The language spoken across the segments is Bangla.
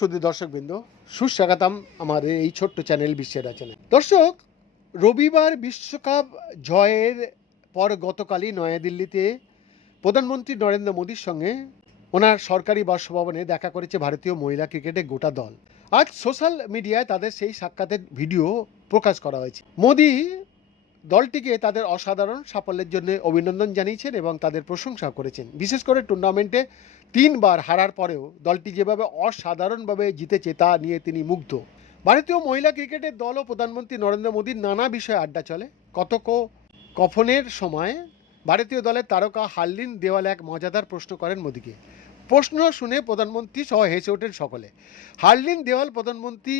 শুধু দর্শকবৃন্দ, সুস্বাগতম আমাদের এই ছোট্ট চ্যানেল বিশ্বের রচনা দর্শক, রবিবার বিশ্বকাপ জয়ের পর গতকালই নয়াদিল্লিতে প্রধানমন্ত্রী নরেন্দ্র মোদীর সঙ্গে ওনার সরকারি বাসভবনে দেখা করেছে ভারতীয় মহিলা ক্রিকেটের গোটা দল। আজ সোশ্যাল মিডিয়ায় তাদের সেই সাক্ষাতের ভিডিও প্রকাশ করা হয়েছে। মোদী দলটিকে তাদের অসাধারণ সাফল্যের জন্য অভিনন্দন জানিয়েছেন এবং তাদের প্রশংসা করেছেন। বিশেষ করে টুর্নামেন্টে তিনবার হারার পরেও দলটি যেভাবে অসাধারণভাবে জিতেছে তা নিয়ে তিনি মুগ্ধ। ভারতীয় মহিলা ক্রিকেটের দল ও প্রধানমন্ত্রী নরেন্দ্র মোদীর নানা বিষয়ে আড্ডা চলে। কতক কফনের সময় ভারতীয় দলের তারকা হার্লিন দেওয়াল এক মজাদার প্রশ্ন করেন মোদীকে। প্রশ্ন শুনে প্রধানমন্ত্রী সহ হেসে ওঠেন সকলে। হার্লিন দেওয়াল প্রধানমন্ত্রী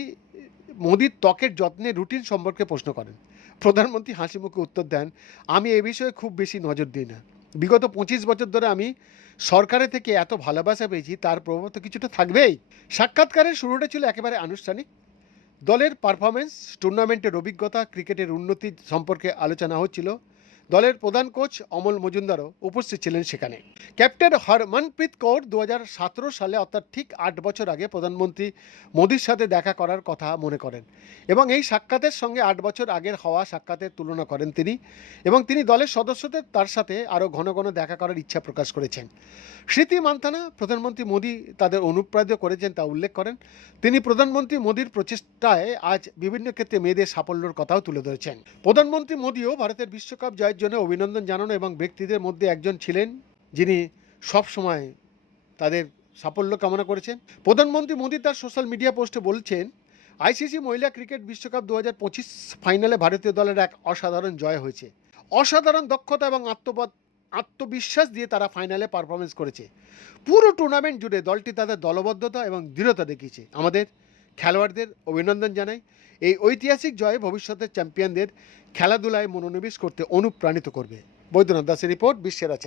মোদীর ত্বকের যত্নে রুটিন সম্পর্কে প্রশ্ন করেন। প্রধানমন্ত্রী হাসি মুখে উত্তর দেন, আমি এ বিষয়ে খুব বেশি নজর দিই না। বিগত পঁচিশ বছর ধরে আমি সরকারের থেকে এত ভালোবাসা পেয়েছি, তার প্রভাব তো কিছুটা থাকবেই। সাক্ষাৎকারের শুরুটা ছিল একেবারে আনুষ্ঠানিক। দলের পারফরমেন্স টুর্নামেন্টের অভিজ্ঞতা, ক্রিকেটের উন্নতি সম্পর্কে আলোচনা হচ্ছিল। দলের প্রধান কোচ অমল মজুমদারও উপস্থিত ছিলেন সেখানে। ক্যাপ্টেন হরমনপ্রীত কৌর দু হাজার সতেরো সালে, অর্থাৎ ঠিক আট বছর আগে প্রধানমন্ত্রী মোদীর সাথে দেখা করার কথা মনে করেন এবং এই সাক্ষাতের সঙ্গে আট বছর আগের হওয়া সাক্ষাতের তুলনা করেন তিনি এবং তিনি দলের সদস্যদের তার সাথে আরও ঘন ঘন দেখা করার ইচ্ছা প্রকাশ করেছেন। স্মৃতি মান্থানা, প্রধানমন্ত্রী মোদী তাদের অনুপ্রাণিত করেছেন তা উল্লেখ করেন। তিনি প্রধানমন্ত্রী মোদীর প্রচেষ্টায় আজ বিভিন্ন ক্ষেত্রে মেয়েদের সাফল্যের কথাও তুলে ধরেছেন। প্রধানমন্ত্রী মোদীও ভারতের বিশ্বকাপ জয়ের জন্য অভিনন্দন জানানো এবং ব্যক্তিদের মধ্যে একজন ছিলেন যিনি সবসময় তাদের সাফল্য কামনা করেছেন। প্রধানমন্ত্রী মোদী তার সোশ্যাল মিডিয়া পোস্টে বলছেন, আইসিসি মহিলা ক্রিকেট বিশ্বকাপ দু হাজার পঁচিশ ফাইনালে ভারতীয় দলের এক অসাধারণ জয় হয়েছে। অসাধারণ দক্ষতা এবং আত্মবাদ আত্মবিশ্বাস দিয়ে তারা ফাইনালে পারফরমেন্স করেছে। পুরো টুর্নামেন্ট জুড়ে দলটি তাদের দলবদ্ধতা এবং দৃঢ়তা দেখিয়েছে। আমাদের খেলোয়াড়দের অভিনন্দন জানাই। এই ঐতিহাসিক জয় ভবিষ্যতের চ্যাম্পিয়নদের খেলাধুলায় মনোনিবেশ করতে অনুপ্রাণিত করবে। বৈদ্যনাথ দাসের রিপোর্ট, বিশ্বের আছে